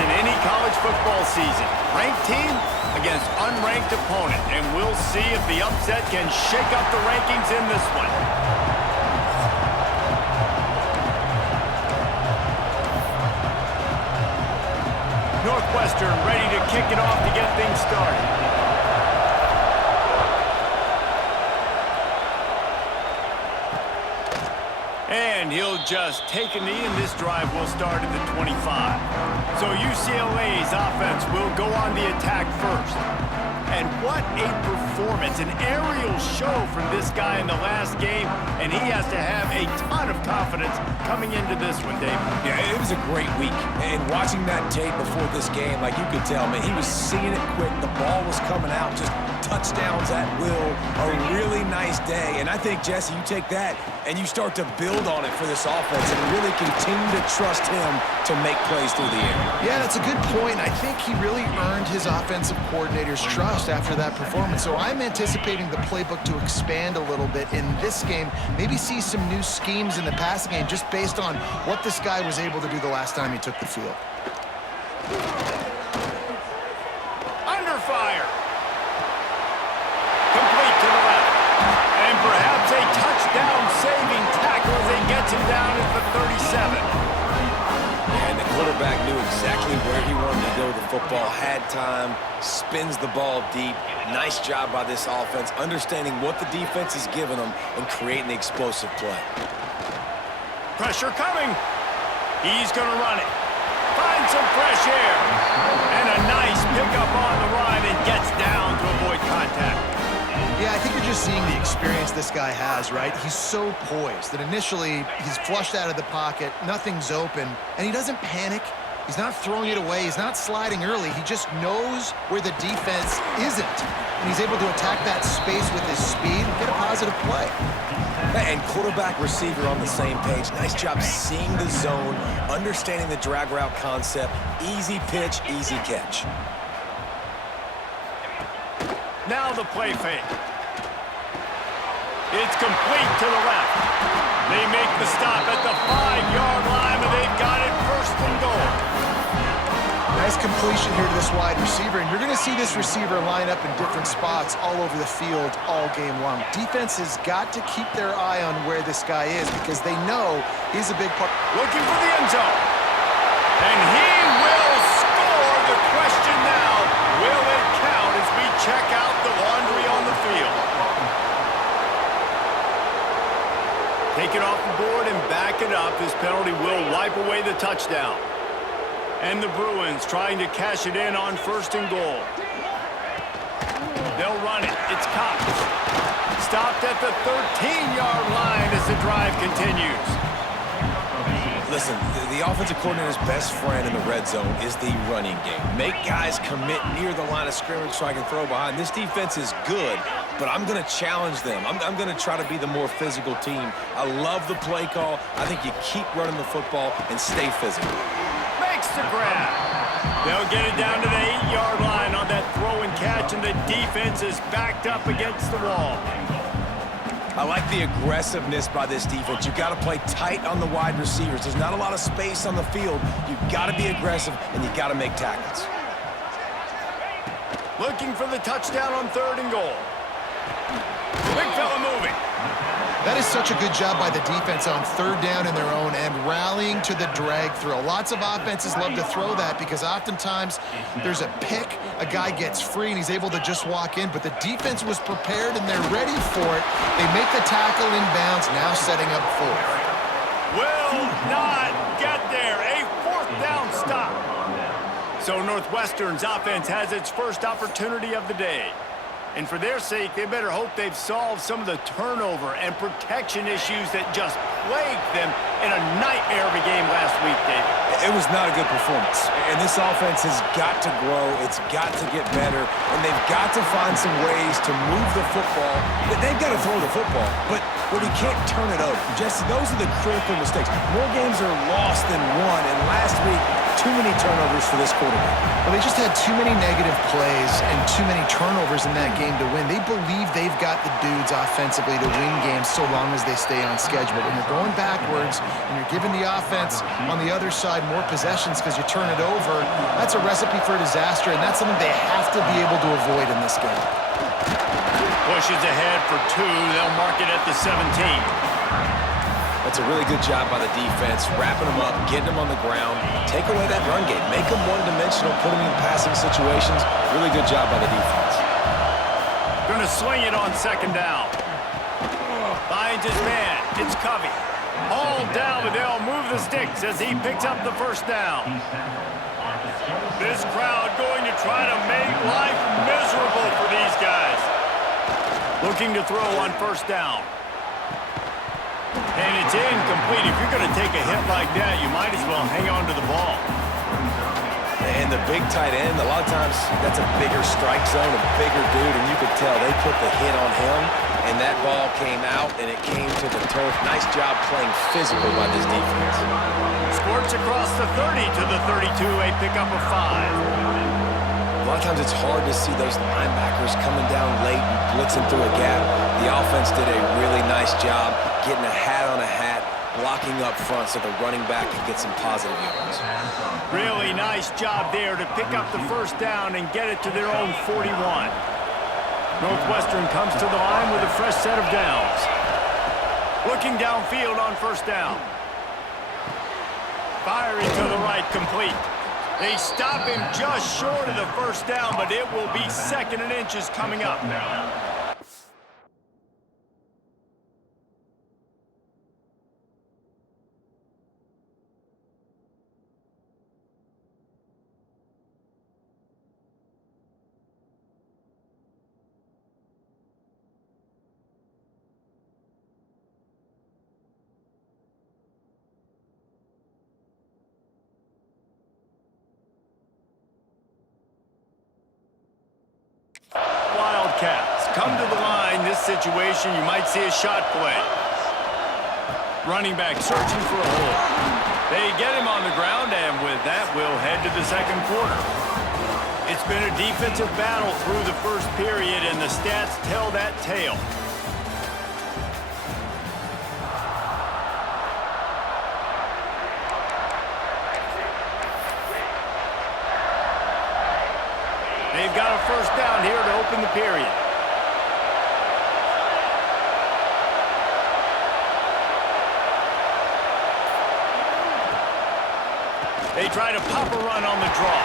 in any college football season. Ranked team against unranked opponent, and we'll see if the upset can shake up the rankings in this one. Northwestern ready to kick it off to get things started. And he'll just take a knee, and this drive will start at the 25. So UCLA's offense will go on the attack first. And what a performance, an aerial show from this guy in the last game, and he has to have a ton of confidence coming into this one, Dave. Yeah, it was a great week, and watching that tape before this game, like you could tell, man, he was seeing it quick, the ball was coming out, just touchdowns at will, a really nice day. And I think, Jesse, you take that and you start to build on it for this offense and really continue to trust him to make plays through the air. Yeah, that's a good point. I think he really earned his offensive coordinator's trust after that performance. So I'm anticipating the playbook to expand a little bit in this game, maybe see some new schemes in the passing game just based on what this guy was able to do the last time he took the field. Under fire. Complete to the left. And perhaps a touchdown-saving tackle as he gets him down at the 37. And the quarterback knew exactly where he wanted to go with the football, had time, spins the ball deep. Nice job by this offense, understanding what the defense is giving them and creating the explosive play. Pressure coming. He's going to run it. Find some fresh air. And a nice pickup on the run and gets down to avoid contact. Yeah, I think you're just seeing the experience this guy has, right? He's so poised that initially he's flushed out of the pocket, nothing's open, and he doesn't panic. He's not throwing it away. He's not sliding early. He just knows where the defense isn't, and he's able to attack that space with his speed and get a positive play. And quarterback receiver on the same page. Nice job seeing the zone, understanding the drag route concept. Easy pitch, easy catch. Now the play fake. It's complete to the left. They make the stop at the 5-yard line, but they've got it first and goal. Nice completion here to this wide receiver, and you're going to see this receiver line up in different spots all over the field all game long. Defense has got to keep their eye on where this guy is because they know he's a big part. Looking for the end zone. And he will score. The question now, will it count as we check out the laundry on the field? Take it off the board and back it up. This penalty will wipe away the touchdown. And the Bruins trying to cash it in on first and goal. They'll run it. It's caught. Stopped at the 13-yard line as the drive continues. Listen, the offensive coordinator's best friend in the red zone is the running game. Make guys commit near the line of scrimmage so I can throw behind. This defense is good, but I'm going to challenge them. I'm going to try to be the more physical team. I love the play call. I think you keep running the football and stay physical. Makes the grab. They'll get it down to the 8-yard line on that throw and catch, and the defense is backed up against the wall. I like the aggressiveness by this defense. You've got to play tight on the wide receivers. There's not a lot of space on the field. You've got to be aggressive, and you've got to make tackles. Looking for the touchdown on third and goal. Big fella moving. That is such a good job by the defense on third down in their own end, rallying to the drag throw. Lots of offenses love to throw that because oftentimes there's a pick, a guy gets free, and he's able to just walk in, but the defense was prepared and they're ready for it. They make the tackle inbounds, now setting up fourth. Will not get there. A fourth down stop. So Northwestern's offense has its first opportunity of the day. And for their sake, they better hope they've solved some of the turnover and protection issues that just plagued them in a nightmare of a game last week, Dave. It was not a good performance. And this offense has got to grow. It's got to get better. And they've got to find some ways to move the football. They've got to throw the football, but you can't turn it over. Jesse, those are the critical mistakes. More games are lost than won. And last week, too many turnovers for this quarterback. Well, they just had too many negative plays and too many turnovers in that game to win. They believe they've got the dudes offensively to win games so long as they stay on schedule. But when your going backwards and you're giving the offense on the other side more possessions because you turn it over, that's a recipe for disaster, and that's something they have to be able to avoid in this game. Pushes ahead for 2. They'll mark it at the 17. That's a really good job by the defense, wrapping them up, getting them on the ground, take away that run game, make them one-dimensional, put them in passing situations. Really good job by the defense. Going to swing it on 2nd down. Finds his man. It's Covey. Hauled down, but they'll move the sticks as he picks up the 1st down. This crowd going to try to make life miserable for these guys. Looking to throw on 1st down. And it's incomplete. If you're going to take a hit like that, you might as well hang on to the ball. And the big tight end, a lot of times that's a bigger strike zone, a bigger dude, and you could tell they put the hit on him, and that ball came out, and it came to the turf. Nice job playing physical by this defense. Squirts across the 30 to the 32, a pickup of 5. A lot of times it's hard to see those linebackers coming down late and blitzing through a gap. The offense did a really nice job getting a hat on a hat, blocking up front so the running back can get some positive yards. Really nice job there to pick up the 1st down and get it to their own 41. Northwestern comes to the line with a fresh set of downs. Looking downfield on 1st down. Firing to the right, complete. They stop him just short of the 1st down, but it will be 2nd and inches coming up. Wildcats come to the line. This situation, you might see a shot play. Running back searching for a hole. They get him on the ground, and with that, we'll head to the 2nd quarter. It's been a defensive battle through the 1st period, and the stats tell that tale. They've got a 1st down here to open the period. They try to pop a run on the draw.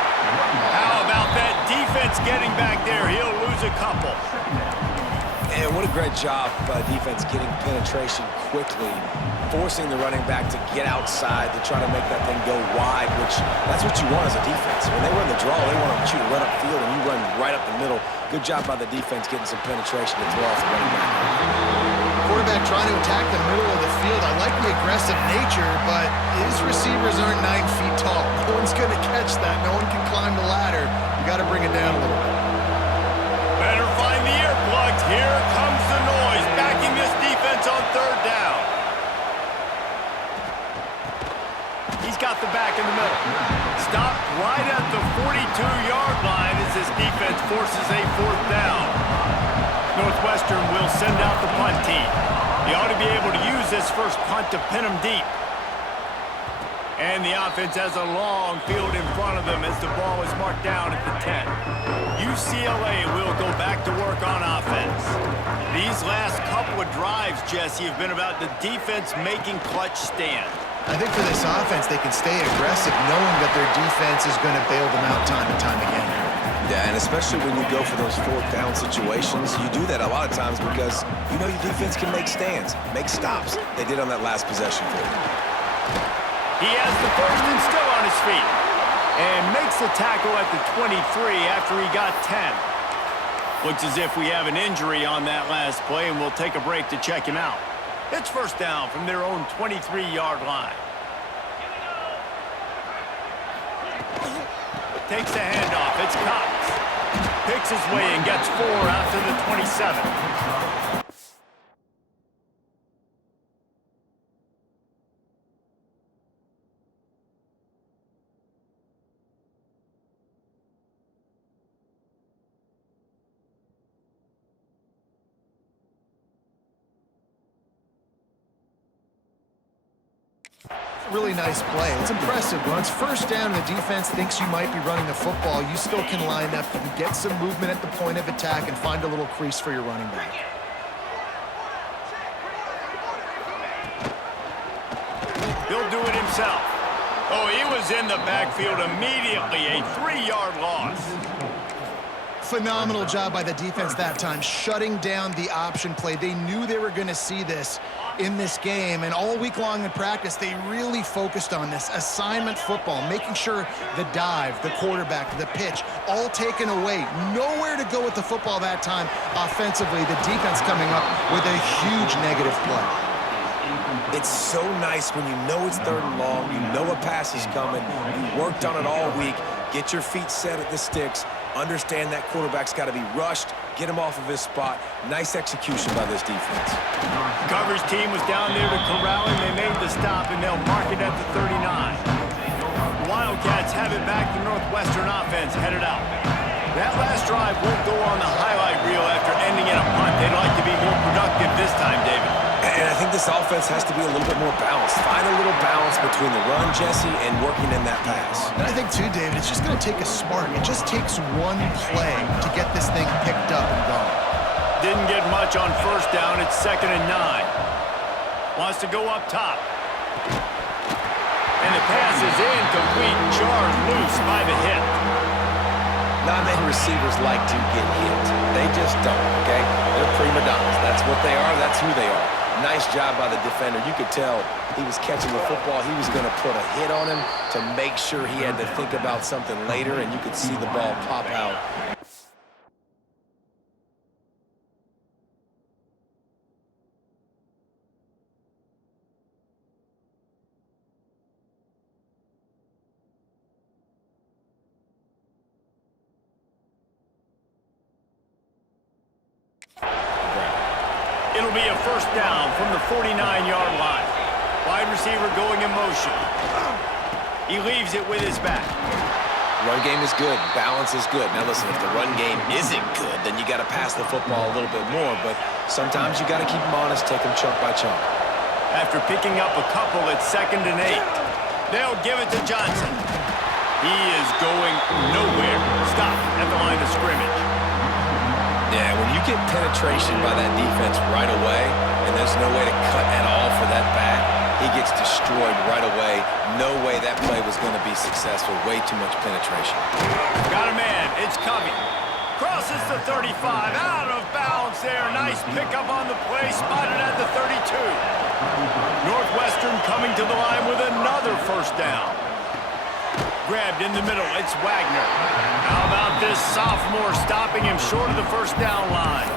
How about that defense getting back there? He'll lose a couple. And what a great job by defense getting penetration quickly, forcing the running back to get outside to try to make that thing go wide, which that's what you want as a defense. When they run the draw, they want you to run upfield, and you run right up the middle. Good job by the defense getting some penetration to throw off the running back. Quarterback trying to attack the middle of the field. I like the aggressive nature, but his receivers aren't 9 feet tall. No one's going to catch that. No one can climb the ladder. You got to bring it down a little bit. Better find the earplugs. Here comes the noise, backing this defense on 3rd down. He's got the back in the middle. Stopped right at the 42-yard line as this defense forces a 4th down. Northwestern will send out the punt team. They ought to be able to use this first punt to pin them deep. And the offense has a long field in front of them as the ball is marked down at the 10. UCLA will go back to work on offense. These last couple of drives, Jesse, have been about the defense making clutch stands. I think for this offense, they can stay aggressive knowing that their defense is going to bail them out time and time again. Yeah, and especially when you go for those 4th down situations, you do that a lot of times because you know your defense can make stands, make stops. They did on that last possession for you. He has the 1st and still on his feet. And makes the tackle at the 23 after he got 10. Looks as if we have an injury on that last play, and we'll take a break to check him out. It's 1st down from their own 23-yard line. Takes the handoff. It's Cox. Picks his way and gets 4 out to the 27. Really nice play. It's impressive. When it's first down and the defense thinks you might be running the football, you still can line up. You can get some movement at the point of attack and find a little crease for your running back. He'll do it himself. Oh, he was in the backfield immediately. A 3-yard loss. Phenomenal job by the defense that time, shutting down the option play. They knew they were going to see this in this game, and all week long in practice, they really focused on this assignment football, making sure the dive, the quarterback, the pitch, all taken away. Nowhere to go with the football that time offensively. The defense coming up with a huge negative play. It's so nice when you know it's 3rd and long, you know a pass is coming, you worked on it all week, get your feet set at the sticks, understand that quarterback's got to be rushed, get him off of his spot. Nice execution by this defense. Coverage team was down there to corral him. They made the stop, and they'll mark it at the 39. The Wildcats have it back. The Northwestern offense headed out. That last drive won't go on the highlight reel after ending in a punt. They'd like to be more productive this time, David. And I think this offense has to be a little bit more balanced. Find a little balance between the run, Jesse, and working in that pass. And I think, too, David, it's just going to take a spark. It just takes one play to get this thing picked up and going. Didn't get much on first down. It's 2nd and 9. Wants to go up top. And the pass is incomplete. Jarred loose by the hit. Not many receivers like to get hit. They just don't, okay? They're prima donnas. That's what they are. That's who they are. Nice job by the defender. You could tell he was catching the football. He was going to put a hit on him to make sure he had to think about something later, and you could see the ball pop out. It'll be a first down from the 49-yard line. Wide receiver going in motion. He leaves it with his back. Run game is good. Balance is good. Now listen, if the run game isn't good, then you got to pass the football a little bit more. But sometimes you got to keep them honest, take them chunk by chunk. After picking up a couple, it's 2nd and 8. They'll give it to Johnson. He is going nowhere. Stop at the line of scrimmage. Yeah, when you get penetration by that defense right away, and there's no way to cut at all for that back, he gets destroyed right away. No way that play was going to be successful. Way too much penetration. Got a man. It's Covey. Crosses the 35. Out of bounds there. Nice pickup on the play. Spotted at the 32. Northwestern coming to the line with another first down. Grabbed in the middle. It's Wagner. How about this sophomore stopping him short of the first down line?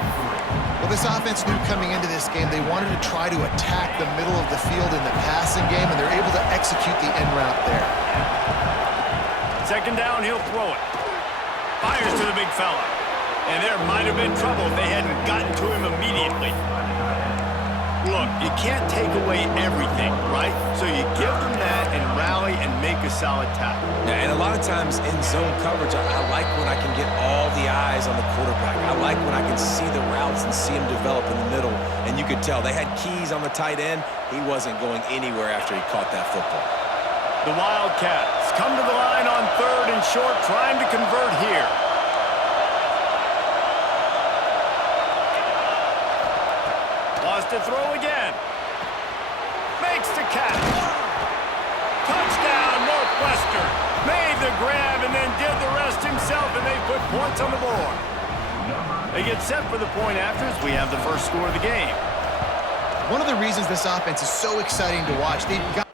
Well, this offense knew coming into this game they wanted to try to attack the middle of the field in the passing game, and they're able to execute the end route there. 2nd down, he'll throw it. Fires to the big fella. And there might have been trouble if they hadn't gotten to him immediately. Look, you can't take away everything, right? So you give them that and rally and make a solid tackle. Yeah, and a lot of times in zone coverage, I like when I can get all the eyes on the quarterback. I like when I can see the routes and see him develop in the middle. And you could tell they had keys on the tight end. He wasn't going anywhere after he caught that football. The Wildcats come to the line on 3rd and short, trying to convert here. To throw again. Makes the catch. Touchdown, Northwestern. Made the grab and then did the rest himself, and they put points on the board. They get set for the point after as we have the first score of the game. One of the reasons this offense is so exciting to watch, they've got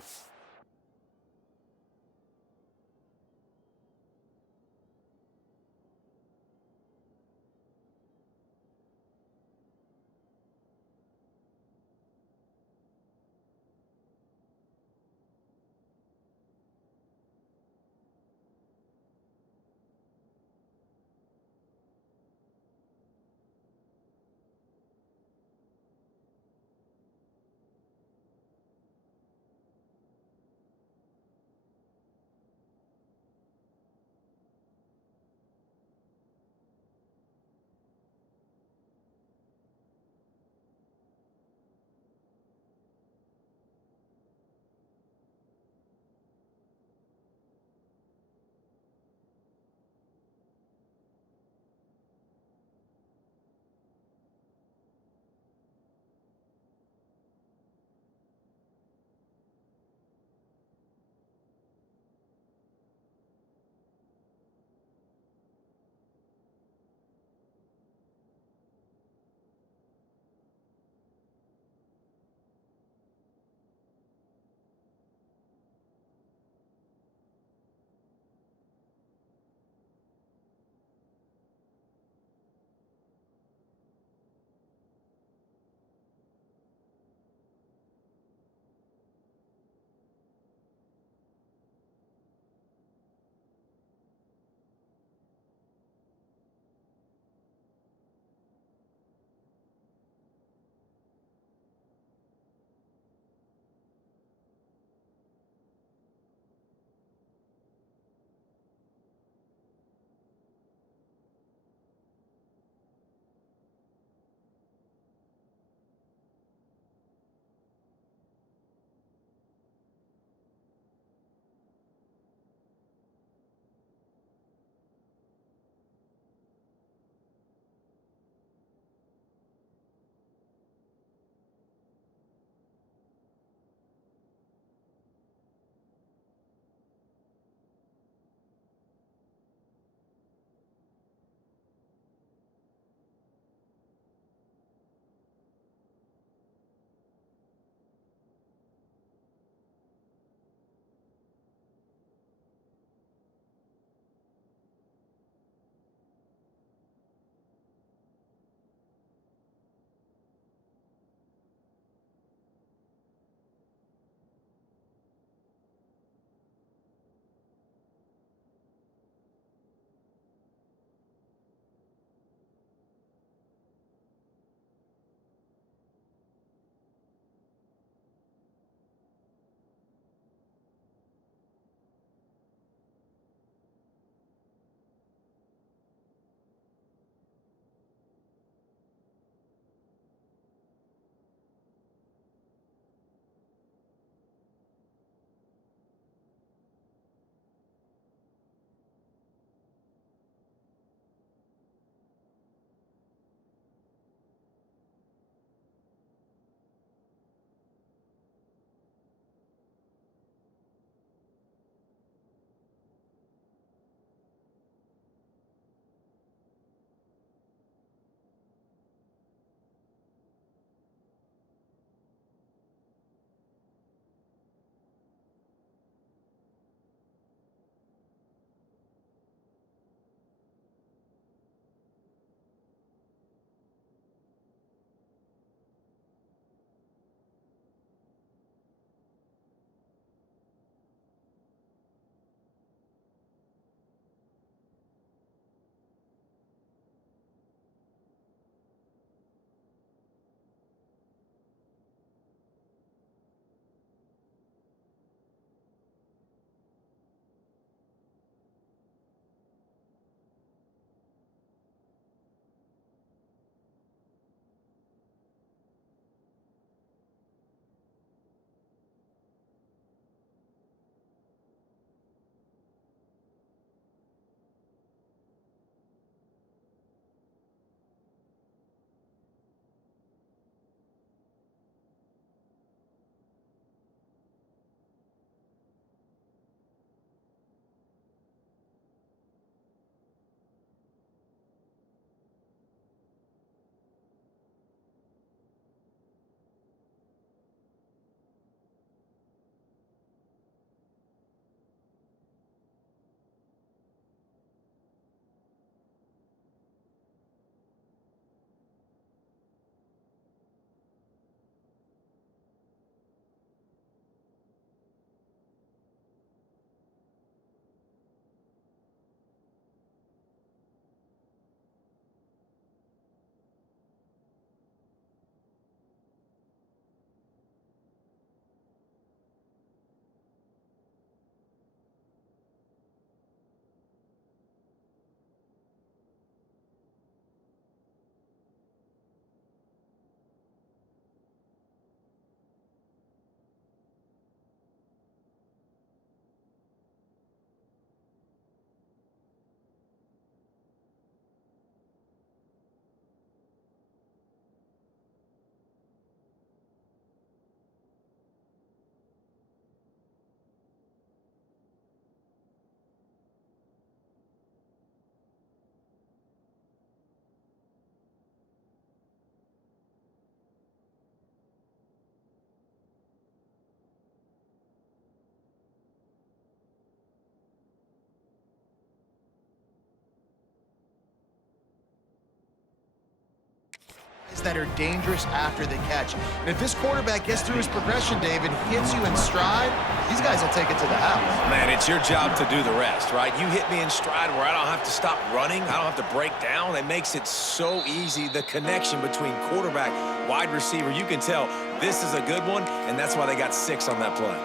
that are dangerous after the catch. And if this quarterback gets through his progression, David, hits you in stride, these guys will take it to the house. Man, it's your job to do the rest, right? You hit me in stride where I don't have to stop running. I don't have to break down. It makes it so easy. The connection between quarterback, wide receiver, you can tell this is a good one, and that's why they got 6 on that play.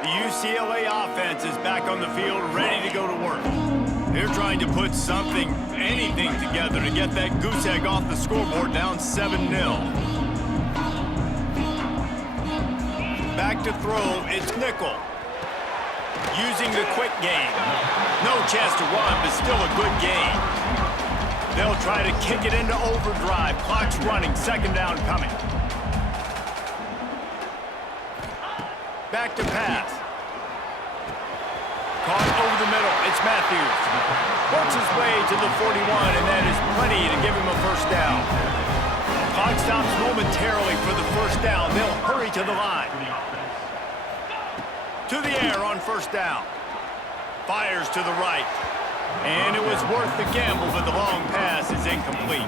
The UCLA offense is back on the field, ready to go to work. They're trying to put anything together to get that goose egg off the scoreboard down 7-0. Back to throw, it's Nickel. Using the quick game. No chance to run, but still a good game. They'll try to kick it into overdrive. Clock's running, 2nd down coming. Back to pass. Caught over the middle. It's Matthews. Works his way to the 41, and that is plenty to give him a 1st down. Clock stops momentarily for the 1st down. They'll hurry to the line. To the air on 1st down. Fires to the right. And it was worth the gamble, but the long pass is incomplete.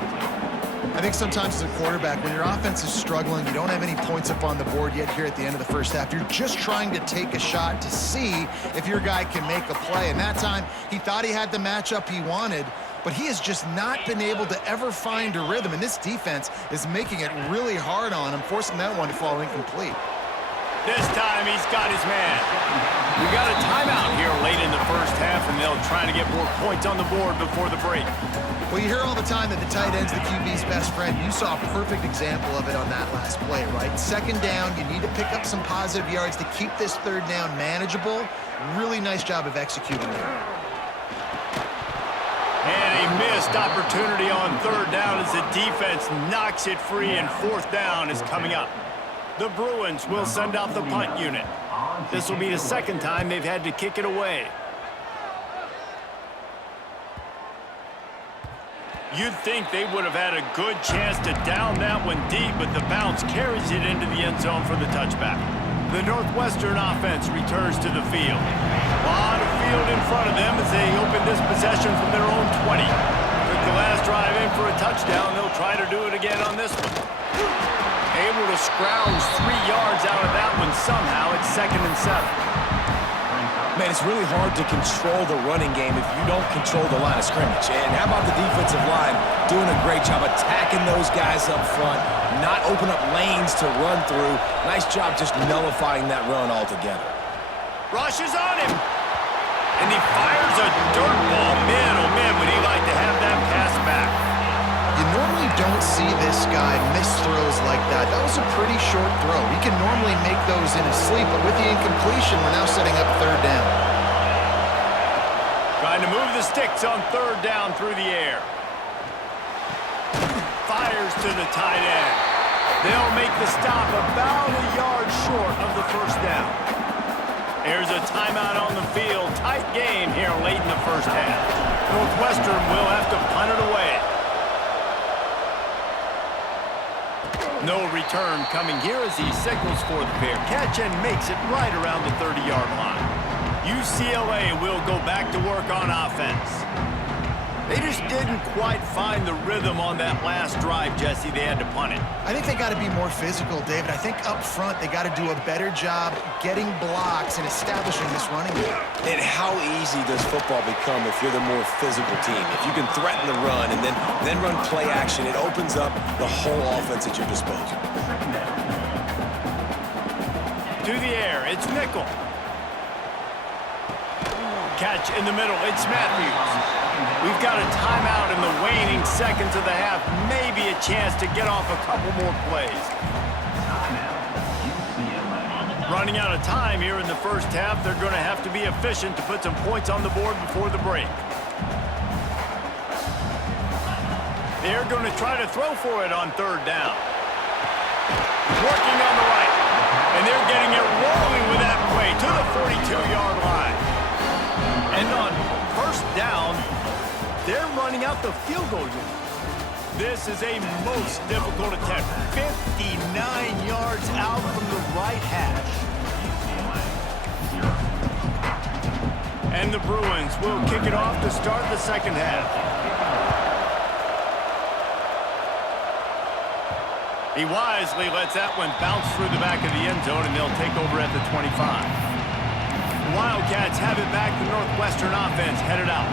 I think sometimes as a quarterback, when your offense is struggling, you don't have any points up on the board yet here at the end of the 1st half. You're just trying to take a shot to see if your guy can make a play. And that time, he thought he had the matchup he wanted, but he has just not been able to ever find a rhythm. And this defense is making it really hard on him, forcing that one to fall incomplete. This time, he's got his man. We got a timeout here late in the 1st half, and they'll try to get more points on the board before the break. Well, you hear all the time that the tight end's the QB's best friend. You saw a perfect example of it on that last play, right? 2nd down, you need to pick up some positive yards to keep this 3rd down manageable. Really nice job of executing there. And a missed opportunity on 3rd down as the defense knocks it free, and 4th down is coming up. The Bruins will send out the punt unit. This will be the 2nd time they've had to kick it away. You'd think they would have had a good chance to down that one deep, but the bounce carries it into the end zone for the touchback. The Northwestern offense returns to the field. A lot of field in front of them as they open this possession from their own 20. Took the last drive in for a touchdown. They'll try to do it again on this one. Able to scrounge 3 yards out of that one somehow. It's 2nd and 7. Man, it's really hard to control the running game if you don't control the line of scrimmage. And how about the defensive line doing a great job attacking those guys up front, not open up lanes to run through. Nice job just nullifying that run altogether. Rushes on him. And he fires a dirt ball. Man, oh man, would he like to have that pass back. You normally don't see this guy miss throws like that. That was a pretty short throw. He can normally make those in his sleep, but with the incompletion, we're now setting up 3rd down. Trying to move the sticks on 3rd down through the air. Fires to the tight end. They'll make the stop about a yard short of the 1st down. There's a timeout on the field. Tight game here late in the 1st half. Northwestern will have to punt it away. No return coming here as he signals for the fair catch and makes it right around the 30-yard line. UCLA will go back to work on offense. They just didn't quite find the rhythm on that last drive, Jesse. They had to punt it. I think they got to be more physical, David. I think up front they got to do a better job getting blocks and establishing this running game. And how easy does football become if you're the more physical team? If you can threaten the run and then run play action, it opens up the whole offense at your disposal. To the air, it's Nickel. Catch in the middle, it's Matthews. We've got a timeout in the waning seconds of the half. Maybe a chance to get off a couple more plays. Running out of time here in the 1st half. They're going to have to be efficient to put some points on the board before the break. They're going to try to throw for it on 3rd down. Working on the right. And they're getting it rolling with that play to the 42-yard line. And on 1st down, they're running out the field goal unit. This is a most difficult attempt. 59 yards out from the right hash. And the Bruins will kick it off to start the 2nd half. He wisely lets that one bounce through the back of the end zone, and they'll take over at the 25. The Wildcats have it back. The Northwestern offense headed out.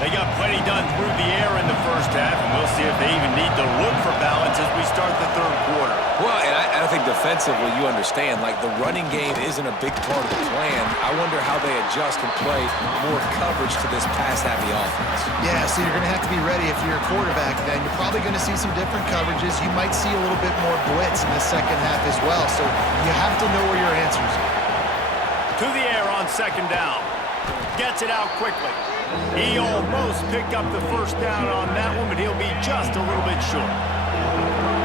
They got plenty done through the air in the first half, and we'll see if they even need to look for balance as we start the third quarter. Well, and I think defensively, you understand, like the running game isn't a big part of the plan. I wonder how they adjust and play more coverage to this pass-happy offense. Yeah, so you're going to have to be ready if you're a quarterback then. You're probably going to see some different coverages. You might see a little bit more blitz in the second half as well, so you have to know where your answers are. To the air on second down. Gets it out quickly. He almost picked up the first down on that one, but he'll be just a little bit short.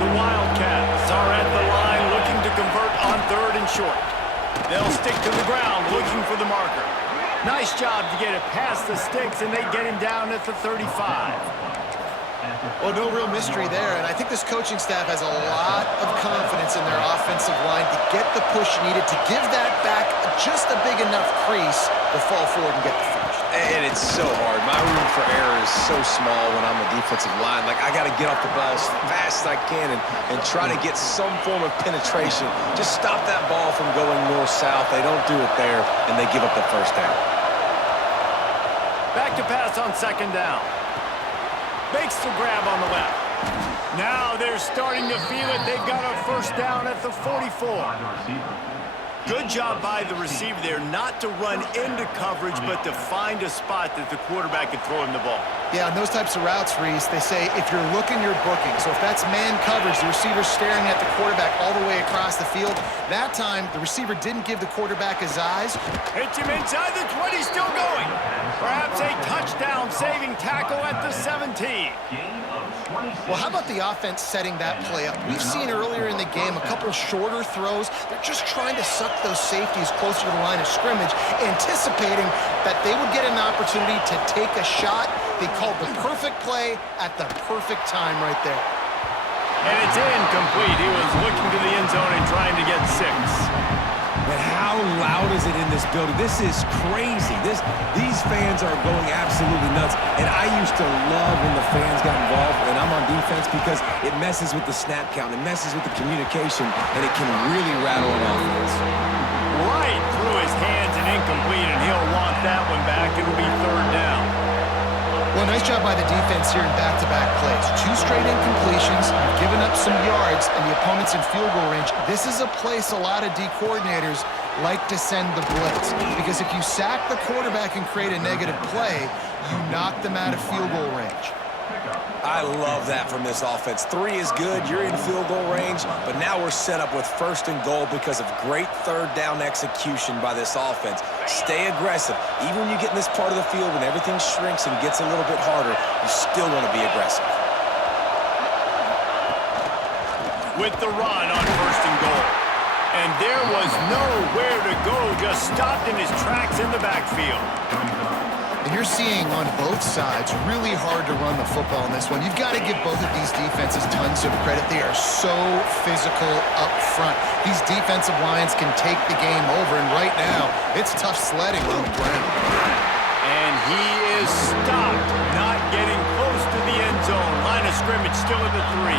The Wildcats are at the line looking to convert on third and short. They'll stick to the ground looking for the marker. Nice job to get it past the sticks, and they get him down at the 35. Well, no real mystery there, and I think this coaching staff has a lot of confidence in their offensive line to get the push needed to give that back just a big enough crease to fall forward and get the first. And it's so hard. My room for error is so small when I'm a defensive line. Like, I got to get off the ball as fast as I can and try to get some form of penetration. Just stop that ball from going north-south. They don't do it there, and they give up the first down. Back to pass on second down. Makes the grab on the left. Now they're starting to feel it. They've got a first down at the 44. Good job by the receiver there not to run into coverage, but to find a spot that the quarterback can throw him the ball. Yeah, on those types of routes, Reese, they say if you're looking, you're booking. So if that's man coverage, the receiver's staring at the quarterback all the way across the field. That time, the receiver didn't give the quarterback his eyes. Hits him inside the 20, still going. Perhaps a touchdown-saving tackle at the 17. Well, how about the offense setting that play up? We've seen earlier in the game a couple shorter throws. They're just trying to suck those safeties closer to the line of scrimmage, anticipating that they would get an opportunity to take a shot. They called the perfect play at the perfect time right there. And it's incomplete. He was looking to the end zone and trying to get 6. But how loud is it in this building? This is crazy. These fans are going absolutely nuts. And I used to love when the fans got involved, and I'm on defense, because it messes with the snap count. It messes with the communication, and it can really rattle an offense. Right through his hands and incomplete, and he'll want that one back. It'll be third down. Well, nice job by the defense here in back-to-back plays. 2 straight incompletions, you've given up some yards, and the opponent's in field goal range. This is a place a lot of D coordinators like to send the blitz, because if you sack the quarterback and create a negative play, you knock them out of field goal range. I love that from this offense. 3 is good. You're in field goal range, but now we're set up with first and goal because of great third down execution by this offense. Stay aggressive. Even when you get in this part of the field when everything shrinks and gets a little bit harder, you still want to be aggressive. With the run on first and goal. And there was nowhere to go, just stopped in his tracks in the backfield. And you're seeing on both sides really hard to run the football in this one. You've got to give both of these defenses tons of credit. They are so physical up front. These defensive lines can take the game over, and right now, it's tough sledding on the ground. And he is stopped, not getting close to the end zone. Line of scrimmage still at the 3.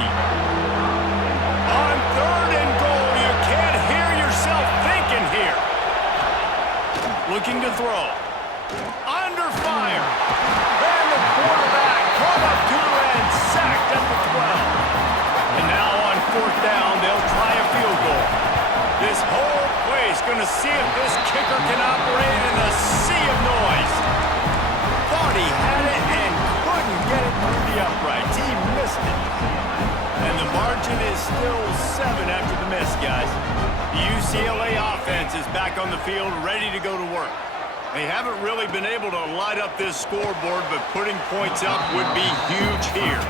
On third and goal, you can't hear yourself thinking here. Looking to throw. Under fire. And the quarterback come up to and sacked at the 12. And now on fourth down, they'll try a field goal. This whole place going to see if this kicker can operate in a sea of noise. Thought he had it and couldn't get it through the uprights. He missed it. And the margin is still 7 after the miss, guys. The UCLA offense is back on the field, ready to go to work. They haven't really been able to light up this scoreboard, but putting points up would be huge here.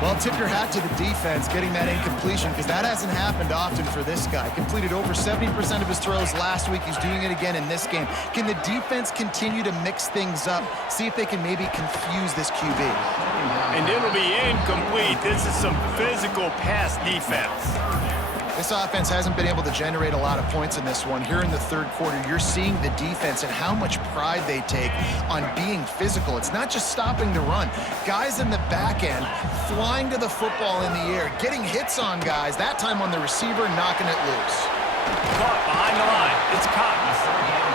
Well, tip your hat to the defense getting that incompletion, because that hasn't happened often for this guy. Completed over 70% of his throws last week. He's doing it again in this game. Can the defense continue to mix things up, see if they can maybe confuse this QB? And it'll be incomplete. This is some physical pass defense. This offense hasn't been able to generate a lot of points in this one. Here in the third quarter, you're seeing the defense and how much pride they take on being physical. It's not just stopping the run. Guys in the back end flying to the football in the air, getting hits on guys, that time on the receiver, knocking it loose. Caught behind the line. It's Cox.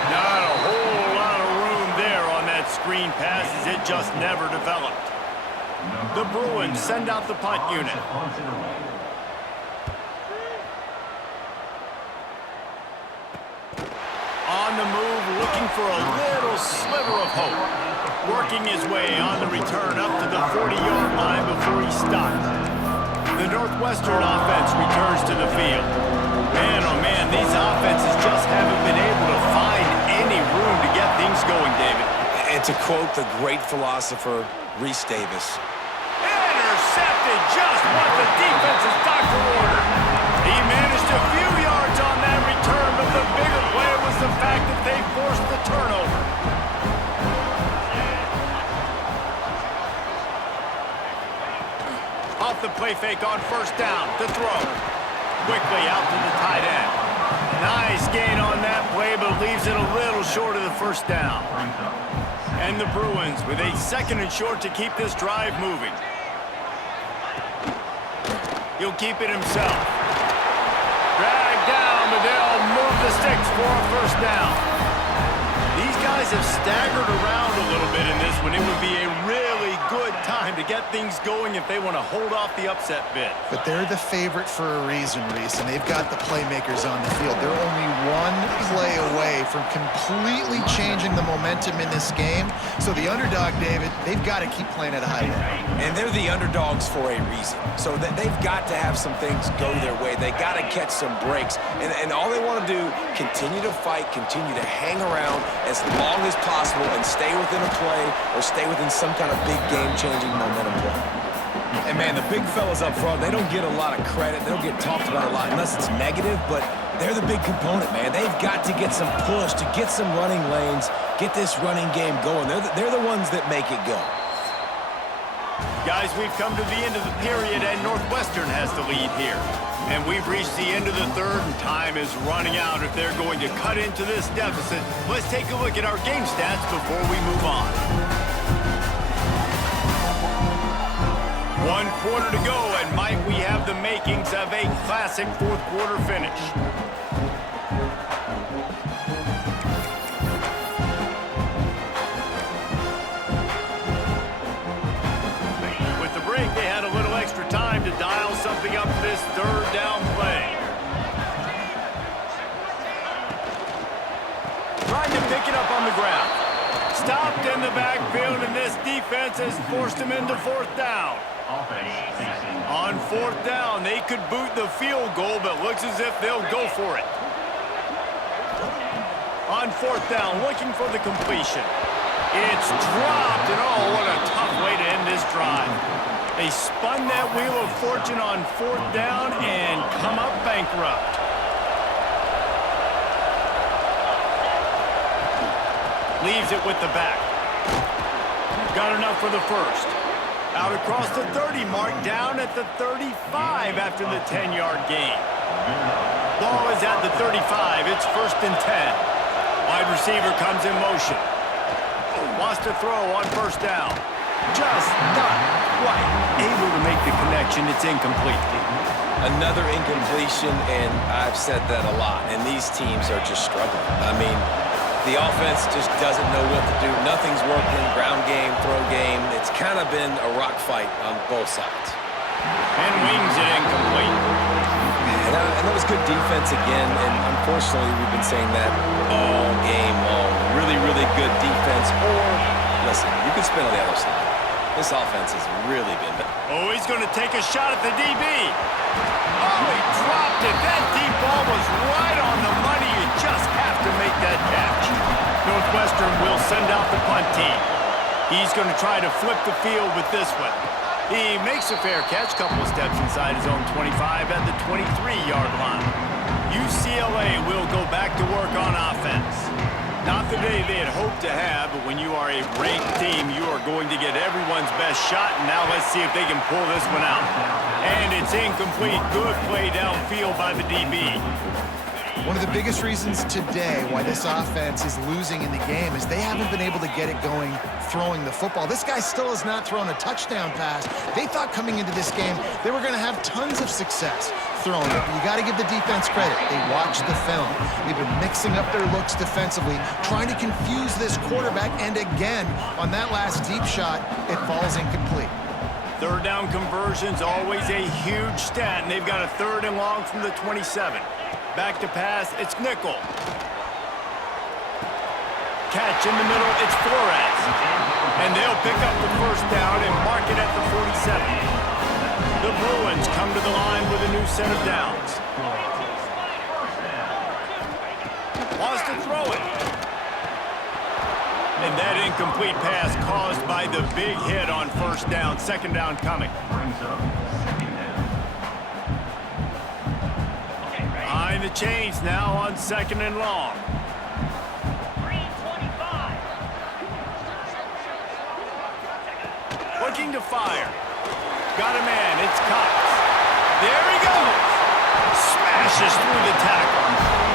Not a whole lot of room there on that screen pass as it just never developed. The Bruins send out the punt unit. On the move, looking for a little sliver of hope. Working his way on the return up to the 40-yard line before he stopped. The Northwestern offense returns to the field. Man, oh man, these offenses just haven't been able to find any room to get things going, David. And to quote the great philosopher, Reese Davis. Intercepted, just what the defense's doctor ordered. He managed a few yards on that return, but the bigger play was the fact that they forced the turnover. Off the play fake on first down, the throw. Quickly out to the tight end. Nice gain on that play, but leaves it a little short of the first down. And the Bruins with a 2nd and short to keep this drive moving. He'll keep it himself. Drag down, but they'll move the sticks for a first down. These guys have staggered around a little bit in this one. It would be a really good time to get things going if they want to hold off the upset bid. But they're the favorite for a reason, Reese, and they've got the playmakers on the field. They're only one play away from completely changing the momentum in this game. So the underdog, David, they've got to keep playing at a high level. And they're the underdogs for a reason. So that they've got to have some things go their way. They got to catch some breaks. And all they want to do, continue to fight, continue to hang around as long as possible and stay within a play or stay within some kind of big game-changing momentum play. And, man, the big fellas up front, they don't get a lot of credit. They don't get talked about a lot unless it's negative, but they're the big component, man. They've got to get some push, to get some running lanes, get this running game going. They're the ones that make it go. Guys, we've come to the end of the period, and Northwestern has the lead here. And we've reached the end of the third, and time is running out if they're going to cut into this deficit. Let's take a look at our game stats before we move on. 1 quarter to go, and might we have the makings of a classic fourth quarter finish. With the break, they had a little extra time to dial something up this third down play. Trying to pick it up on the ground. Stopped in the backfield, and this defense has forced him into fourth down. On fourth down, they could boot the field goal, but looks as if they'll go for it. On fourth down, looking for the completion. It's dropped, and oh, what a tough way to end this drive. They spun that wheel of fortune on fourth down and come up bankrupt. Leaves it with the back. Got enough for the first. Out across the 30 mark, down at the 35 after the 10-yard gain. Ball is at the 35. It's 1st and 10. Wide receiver comes in motion. Wants to throw on first down. Just not quite able to make the connection. It's incomplete. Another incompletion, and I've said that a lot, and these teams are just struggling. I mean, the offense just doesn't know what to do. Nothing's working. Ground game, throw game. It's kind of been a rock fight on both sides. And wings it incomplete. And that was good defense again, and unfortunately we've been saying that all game long. Really, really good defense. Or, listen, you can spin on the other side. This offense has really been bad. Oh, he's going to take a shot at the DB. Oh, he dropped it. That deep ball was right on the money. You just have to make that catch. Northwestern will send out the punt team. He's going to try to flip the field with this one. He makes a fair catch, couple of steps inside his own 25 at the 23-yard line. UCLA will go back to work on offense. Not the day they had hoped to have, but when you are a ranked team, you are going to get everyone's best shot, and now let's see if they can pull this one out. And it's incomplete. Good play downfield by the DB. One of the biggest reasons today why this offense is losing in the game is they haven't been able to get it going throwing the football. This guy still has not thrown a touchdown pass. They thought coming into this game they were going to have tons of success throwing it. But you got to give the defense credit. They watched the film. They've been mixing up their looks defensively, trying to confuse this quarterback. And again, on that last deep shot, it falls incomplete. Third down conversion's always a huge stat, and they've got a 3rd and long from the 27. Back to pass, it's nickel. Catch in the middle, it's Flores. And they'll pick up the 1st down and mark it at the 47. The Bruins come to the line with a new set of downs. Wants to throw it. And that incomplete pass caused by the big hit on 1st down. 2nd down coming. Behind the chains now on 2nd and long. Looking to fire. Got a man, it's Cox. There he goes. Smashes through the tackle.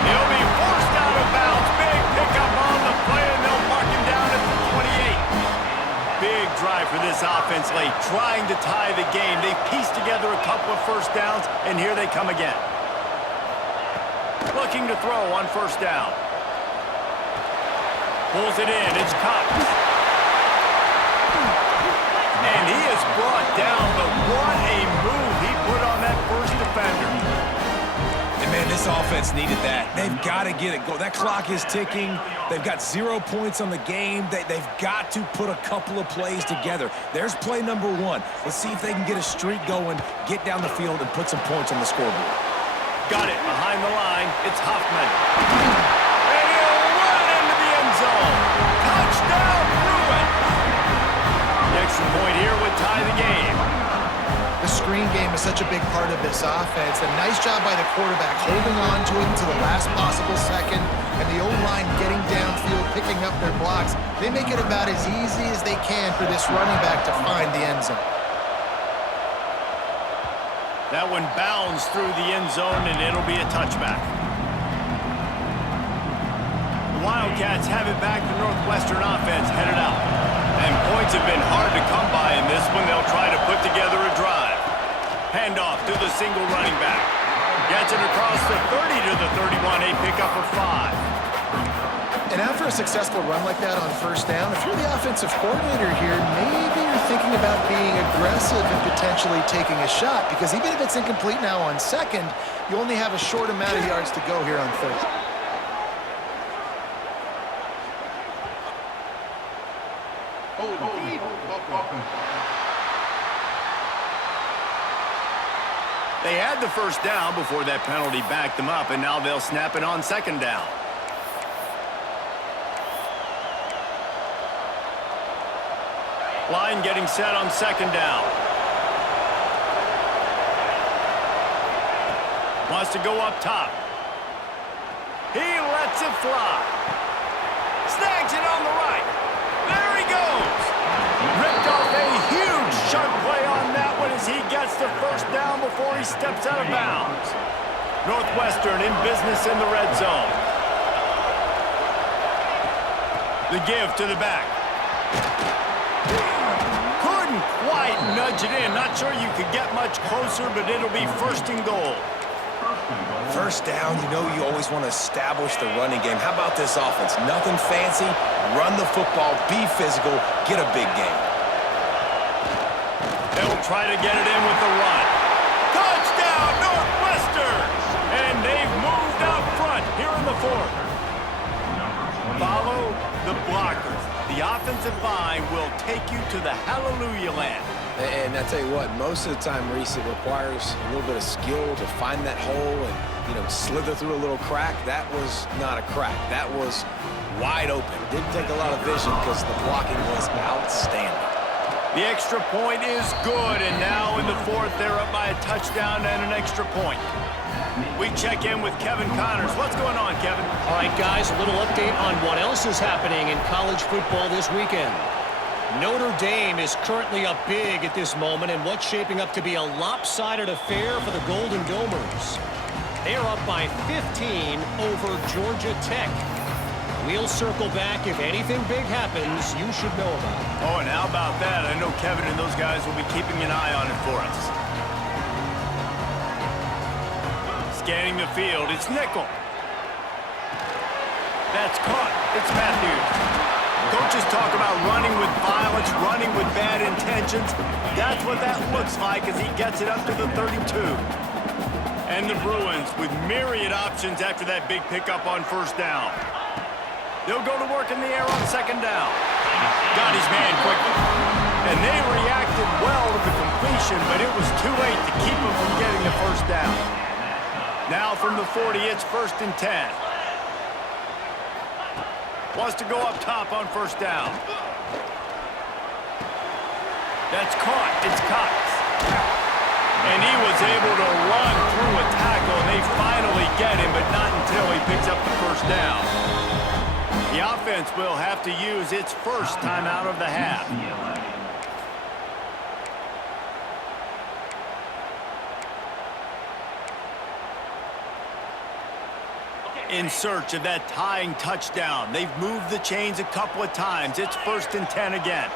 He'll be forced out of bounds. Big pickup on the play, and they'll mark him down at the 28. Big drive for this offense late, trying to tie the game. They pieced together a couple of 1st downs, and here they come again. Looking to throw on 1st down. Pulls it in, it's Cox. And he is brought down, but what a move he put on that 1st defender. And man, this offense needed that. They've got to get it going. That clock is ticking. They've got 0 points on the game. They've got to put a couple of plays together. There's play number 1. Let's see if they can get a streak going, get down the field, and put some points on the scoreboard. Got it behind the line. It's Hoffman. And he'll run into the end zone. Touchdown, Bruins. The extra point here would tie the game. The screen game is such a big part of this offense. A nice job by the quarterback holding on to it until the last possible second, and the O-line getting downfield, picking up their blocks. They make it about as easy as they can for this running back to find the end zone. That one bounds through the end zone, and it'll be a touchback. The Wildcats have it back. The Northwestern offense headed out. And points have been hard to come by in this one. They'll try to put together a drive. Handoff to the single running back. Gets it across the 30 to the 31. A pickup of 5. And after a successful run like that on 1st down, if you're the offensive coordinator here, maybe you're thinking about being aggressive and potentially taking a shot, because even if it's incomplete now on 2nd, you only have a short amount of yards to go here on 3rd. They had the 1st down before that penalty backed them up, and now they'll snap it on 2nd down. Line getting set on 2nd down. Wants to go up top. He lets it fly. Snags it on the right. There he goes. Ripped off a huge chunk play on that one as he gets the 1st down before he steps out of bounds. Northwestern in business in the red zone. The give to the back. Couldn't quite nudge it in. Not sure you could get much closer, but it'll be 1st and goal. 1st down, you know you always want to establish the running game. How about this offense? Nothing fancy. Run the football, be physical, get a big game. They'll try to get it in with the run. Touchdown, Northwestern! And they've moved out front here in the 4th. Follow the blockers. The offensive line will take you to the hallelujah land. And I tell you what, most of the time, Reese, it requires a little bit of skill to find that hole and, slither through a little crack. That was not a crack. That was wide open. Didn't take a lot of vision because the blocking was outstanding. The extra point is good, and now in the 4th, they're up by a touchdown and an extra point. We check in with Kevin Connors. What's going on, Kevin? All right, guys, a little update on what else is happening in college football this weekend. Notre Dame is currently up big at this moment in what's shaping up to be a lopsided affair for the Golden Domers. They are up by 15 over Georgia Tech. We'll circle back. If anything big happens, you should know about it. Oh, and how about that? I know Kevin and those guys will be keeping an eye on it for us. Scanning the field, it's nickel. That's caught. It's Matthews. Coaches talk about running with violence, running with bad intentions. That's what that looks like as he gets it up to the 32. And the Bruins with myriad options after that big pickup on first down. They'll go to work in the air on second down. Got his man quickly. And they reacted well to the completion, but it was too late to keep him from getting the first down. Now from the 40, it's 1st and 10. Wants to go up top on first down. That's caught. It's Cox. And he was able to run through a tackle, and they finally get him, but not until he picks up the first down. The offense will have to use its first timeout of the half. In search of that tying touchdown. They've moved the chains a couple of times. It's 1st and 10 again.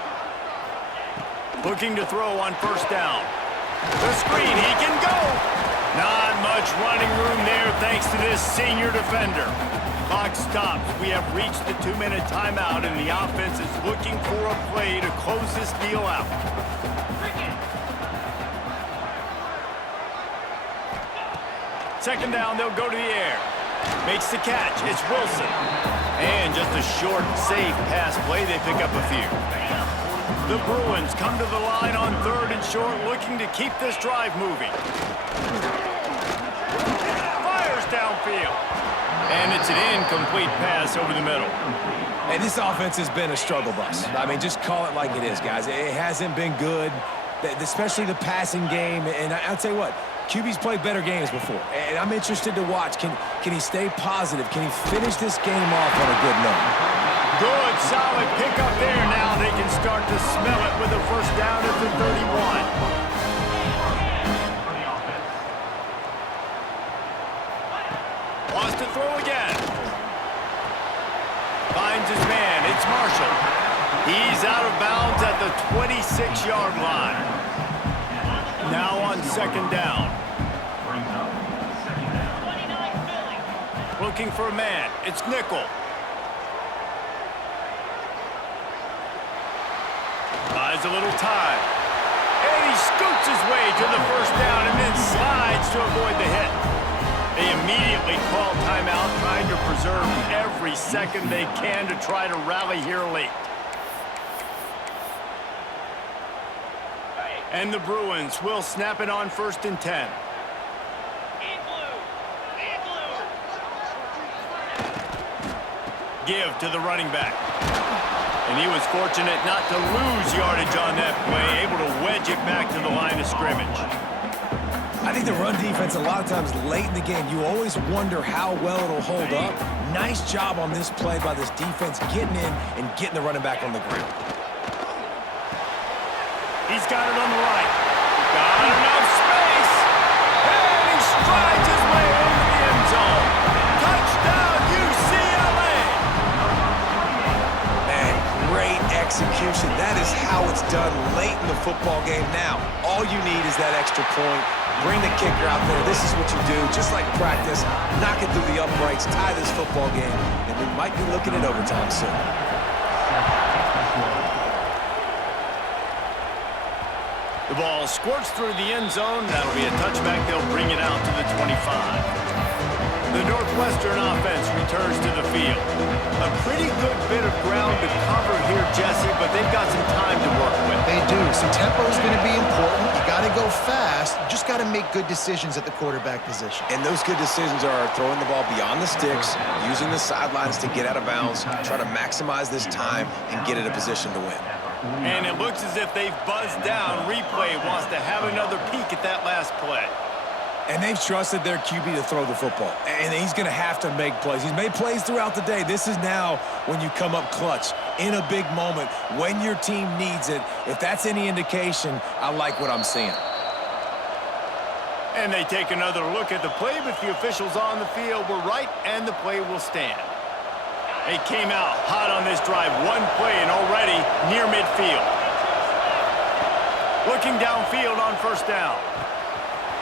Looking to throw on first down. The screen, he can go. Not much running room there thanks to this senior defender. Clock stops. We have reached the 2-minute timeout, and the offense is looking for a play to close this deal out. Second down, they'll go to the air. Makes the catch. It's Wilson. And just a short, safe pass play. They pick up a few. The Bruins come to the line on 3rd and short, looking to keep this drive moving. Fires downfield. And it's an incomplete pass over the middle. Hey, this offense has been a struggle bus. I mean, just call it like it is, guys. It hasn't been good, especially the passing game. And I'll tell you what, QB's played better games before, and I'm interested to watch. Can he stay positive? Can he finish this game off on a good note? Good, solid pickup there. Now they can start to smell it with a first down at the 31. Wants to throw again. Finds his man. It's Marshall. He's out of bounds at the 26-yard line. Now on second down. Looking for a man. It's nickel. Buys a little time. And he scoots his way to the first down and then slides to avoid the hit. They immediately call timeout, trying to preserve every second they can to try to rally here late. And the Bruins will snap it on 1st and 10. Give to the running back. And he was fortunate not to lose yardage on that play, able to wedge it back to the line of scrimmage. I think the run defense, a lot of times late in the game, you always wonder how well it'll hold up. Nice job on this play by this defense, getting in and getting the running back on the ground. He's got it on the right. Got enough space. And he strides his way into the end zone. Touchdown, UCLA. Man, great execution. That is how it's done late in the football game. Now, all you need is that extra point. Bring the kicker out there. This is what you do. Just like practice, knock it through the uprights, tie this football game, and we might be looking at overtime soon. The ball squirts through the end zone. That'll be a touchback. They'll bring it out to the 25. The Northwestern offense returns to the field. A pretty good bit of ground to cover here, Jesse, but they've got some time to work with. They do. So tempo is going to be important. You got to go fast. You just got to make good decisions at the quarterback position. And those good decisions are throwing the ball beyond the sticks, using the sidelines to get out of bounds, try to maximize this time and get in a position to win. And it looks as if they've buzzed down. Replay wants to have another peek at that last play. And they've trusted their QB to throw the football. And he's going to have to make plays. He's made plays throughout the day. This is now when you come up clutch in a big moment when your team needs it. If that's any indication, I like what I'm seeing. And they take another look at the play, but the officials on the field were right, and the play will stand. They came out hot on this drive. One play and already near midfield. Looking downfield on first down.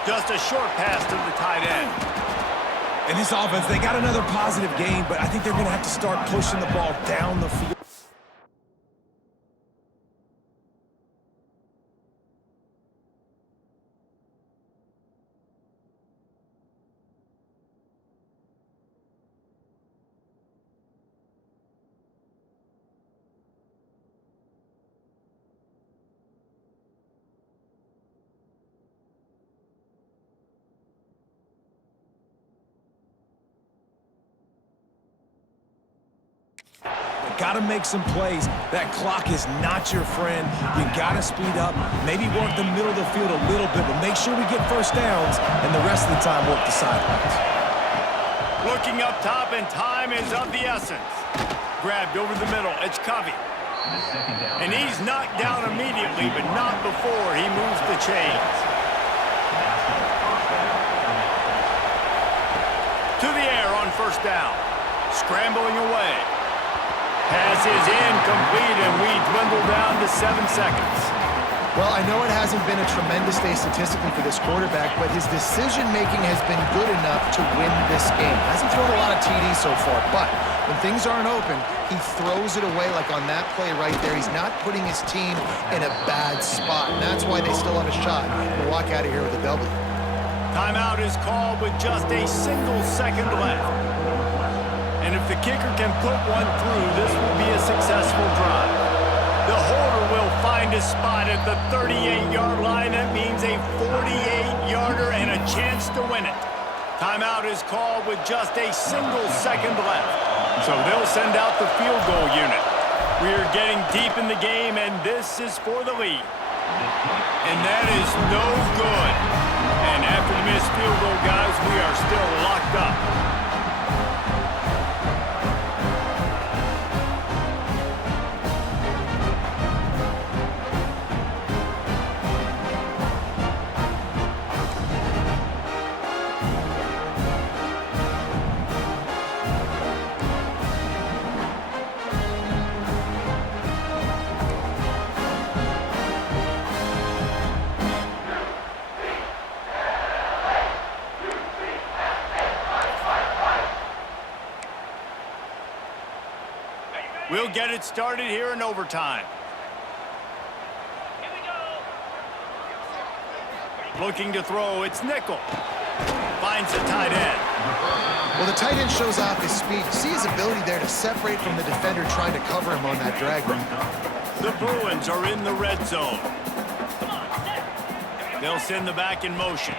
Just a short pass to the tight end. And this offense, they got another positive game, but I think they're going to have to start pushing the ball down the field. Got to make some plays. That clock is not your friend. You got to speed up, maybe work the middle of the field a little bit, but make sure we get first downs, and the rest of the time work the sidelines. Looking up top, and time is of the essence. Grabbed over the middle. It's Covey. And he's knocked down immediately, but not before he moves the chains. To the air on first down. Scrambling away. Pass is incomplete, and we dwindle down to 7 seconds. Well, I know it hasn't been a tremendous day statistically for this quarterback, but his decision-making has been good enough to win this game. Hasn't thrown a lot of TDs so far, but when things aren't open, he throws it away like on that play right there. He's not putting his team in a bad spot, and that's why they still have a shot to walk out of here with a W. Timeout is called with just a single second left. And if the kicker can put one through, this will be a successful drive. The holder will find a spot at the 38-yard line. That means a 48-yarder and a chance to win it. Timeout is called with just a single second left. So they'll send out the field goal unit. We're getting deep in the game, and this is for the lead. And that is no good. And after the missed field goal, guys, we are still locked up. We'll get it started here in overtime. Looking to throw, it's Nickel. Finds the tight end. Well, the tight end shows off his speed. See his ability there to separate from the defender trying to cover him on that drag route. The Bruins are in the red zone. They'll send the back in motion.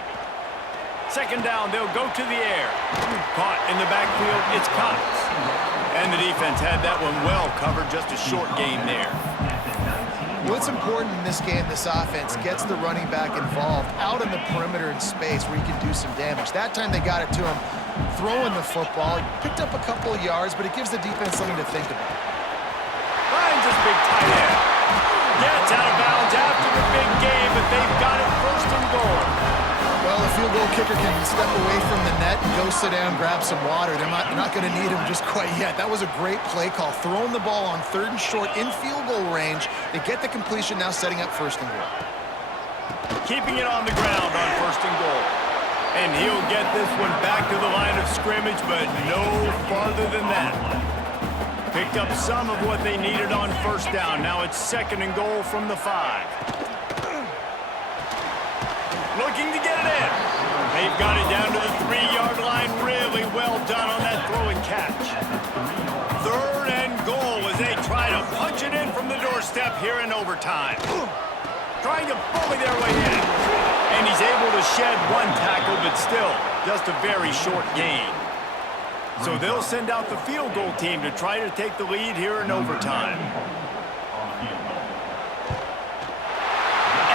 Second down, they'll go to the air. Caught in the backfield, it's Cox. And the defense had that one well covered, just a short gain there. What's important in this game, this offense gets the running back involved out in the perimeter in space where he can do some damage. That time they got it to him throwing the football. He picked up a couple of yards, but it gives the defense something to think about. Finds his big tight end. Gets out of bounds after the big game, but they've got it first and goal. Well, the field goal kicker can step away from the net and go sit down, grab some water. They're not going to need him just quite yet. That was a great play call. Throwing the ball on third and short in field goal range. They get the completion, now setting up first and goal. Keeping it on the ground on first and goal. And he'll get this one back to the line of scrimmage, but no farther than that. Picked up some of what they needed on first down. Now it's second and goal from the 5. Looking to get it in. They've got it down to the 3-yard line. Really well done on that throw and catch. Third and goal as they try to punch it in from the doorstep here in overtime. Trying to bully their way in. And he's able to shed one tackle, but still just a very short gain. So they'll send out the field goal team to try to take the lead here in overtime.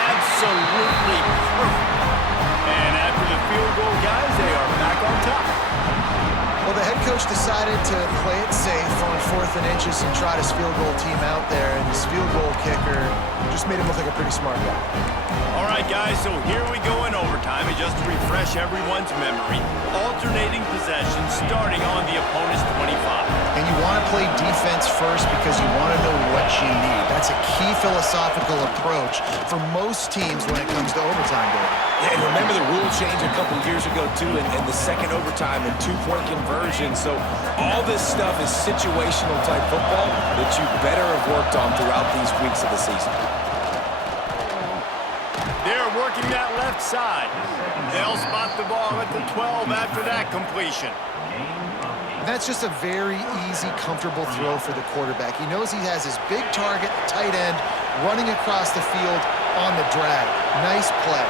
Absolutely perfect. And after the field goal, guys, they are back on top. Well, the head coach decided to play it safe on 4th and inches and trot his field goal team out there, and his field goal kicker just made him look like a pretty smart guy. All right, guys, so here we go in overtime, and just to refresh everyone's memory, alternating possession starting on the opponent's 25. And you want to play defense first because you want to know what you need. That's a key philosophical approach for most teams when it comes to overtime, Dave. Yeah, and remember the rule change a couple years ago, too, and the second overtime and two-point conversion. So all this stuff is situational type football that you better have worked on throughout these weeks of the season. They're working that left side. They'll spot the ball at the 12 after that completion. And that's just a very easy, comfortable throw for the quarterback. He knows he has his big target, tight end, running across the field on the drag. Nice play.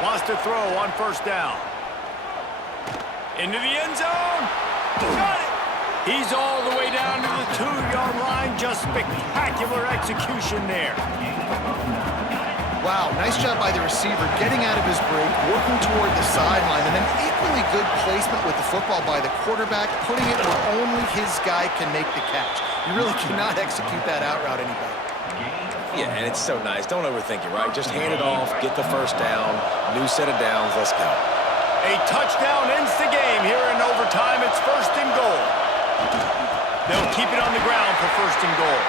Wants to throw on 1st down. Into the end zone. Got it. He's all the way down to the 2-yard line. Just spectacular execution there. Wow, nice job by the receiver getting out of his break, working toward the sideline, and then equally good placement with the football by the quarterback, putting it where only his guy can make the catch. You really cannot execute that out route any better. Yeah, and it's so nice. Don't overthink it, right? Just hand it off, get the 1st down, new set of downs, let's go. A touchdown ends the game here in overtime. It's 1st and goal. They'll keep it on the ground for 1st and goal.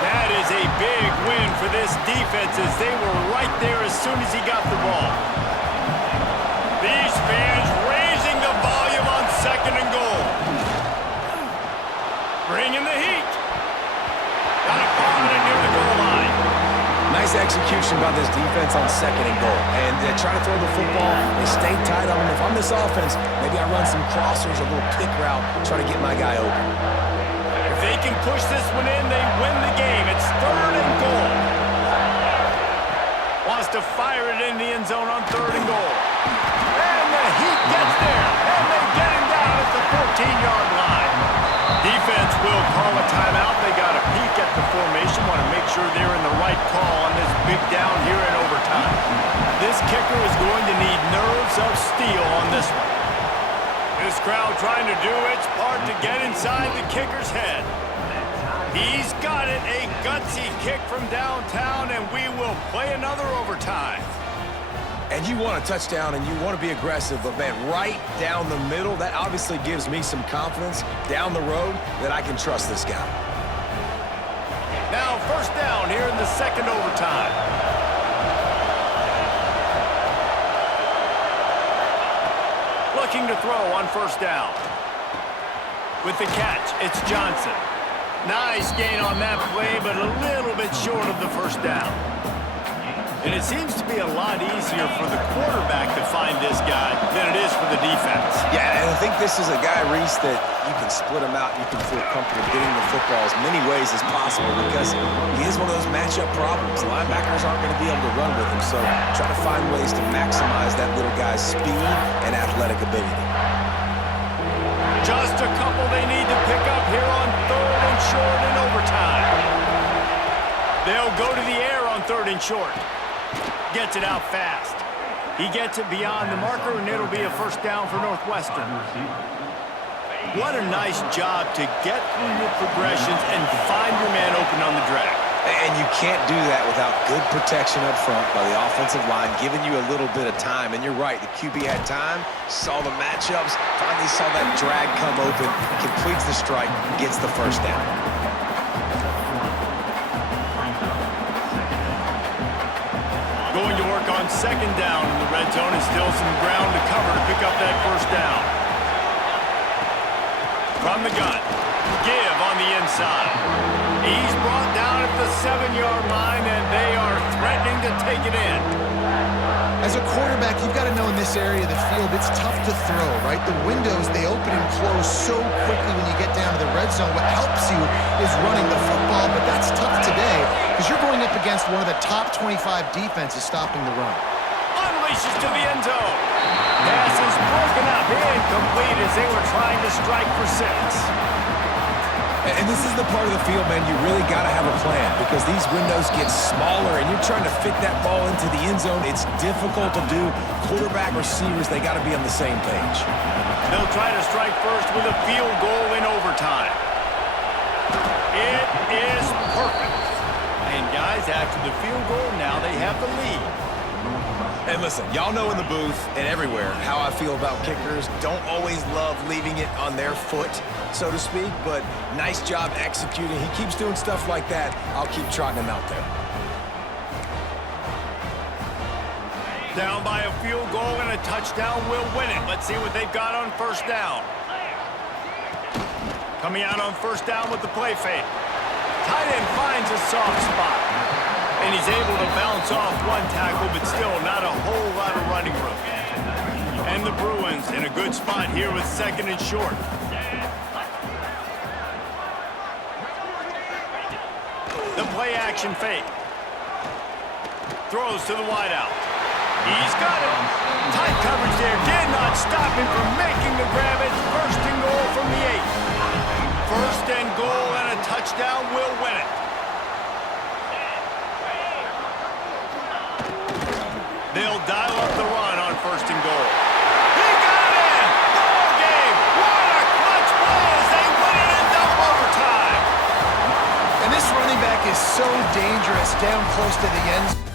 That is a big win for this defense as they were right there as soon as he got the ball. These fans raising the volume on 2nd and goal. Bringing the heat. Got it prominent near the goal line. Nice execution by this defense on 2nd and goal. And they try to throw the football. They stay tight on them. If I'm this offense, maybe I run some crossers, a little pick route, try to get my guy open. If they can push this one in, they win the game. It's 3rd and goal. Wants to fire it in the end zone on 3rd and goal. And the Heat gets there. And they get him down at the 14-yard line. Defense will call a timeout. They got a peek at the formation. Want to make sure they're in the right call on this big down here in overtime. This kicker is going to need nerves of steel on this one. This crowd trying to do its part to get inside the kicker's head. He's got it, a gutsy kick from downtown, and we will play another overtime. And you want a touchdown and you want to be aggressive, but man, right down the middle, that obviously gives me some confidence down the road that I can trust this guy. Now 1st down here in the 2nd overtime. Looking to throw on 1st down. With the catch, it's Johnson. Nice gain on that play, but a little bit short of the 1st down. And it seems to be a lot easier for the quarterback to find this guy than it is for the defense. Yeah, and I think this is a guy, Reese, that you can split him out. You can feel comfortable getting the football as many ways as possible because he is one of those matchup problems. Linebackers aren't going to be able to run with him, so try to find ways to maximize that little guy's speed and athletic ability. Just a couple they need to pick up here on 3rd and short in overtime. They'll go to the air on 3rd and short. Gets it out fast. He gets it beyond the marker, and it'll be a 1st down for Northwestern. What a nice job to get through your progressions and find your man open on the drag. And you can't do that without good protection up front by the offensive line, giving you a little bit of time. And you're right, the QB had time, saw the matchups, finally saw that drag come open, completes the strike, gets the 1st down. Going to work on 2nd down in the red zone, and still some ground to cover to pick up that 1st down. From the gun, give on the inside. He's brought down at the 7-yard line, and they are threatening to take it in. As a quarterback, you've got to know in this area of the field, it's tough to throw, right? The windows, they open and close so quickly when you get down to the red zone. What helps you is running the football, but that's tough today because you're going up against one of the top 25 defenses stopping the run. Unleashes to the end zone. Pass is broken up, incomplete as they were trying to strike for 6. And this is the part of the field, man, you really got to have a plan because these windows get smaller and you're trying to fit that ball into the end zone. It's difficult to do. Quarterback, receivers, they got to be on the same page. They'll try to strike first with a field goal in overtime. It is perfect. And guys, after the field goal, now they have the lead. And listen, y'all know in the booth and everywhere how I feel about kickers. Don't always love leaving it on their foot, so to speak, but nice job executing. He keeps doing stuff like that. I'll keep trotting him out there. Down by a field goal and a touchdown will win it. Let's see what they've got on first down. Coming out on first down with the play fake. Tight end finds a soft spot. And he's able to bounce off one tackle, but still not a whole lot of running room. And the Bruins in a good spot here with second and short. The play action fake. Throws to the wideout. He's got it. Tight coverage there. Did not stop him from making the grab. It's first and goal from the 8. First and goal and a touchdown will win it. They'll dial up the run on first and goal. He got it in! Ball game! What a clutch play as they win it in double overtime! And this running back is so dangerous down close to the end zone.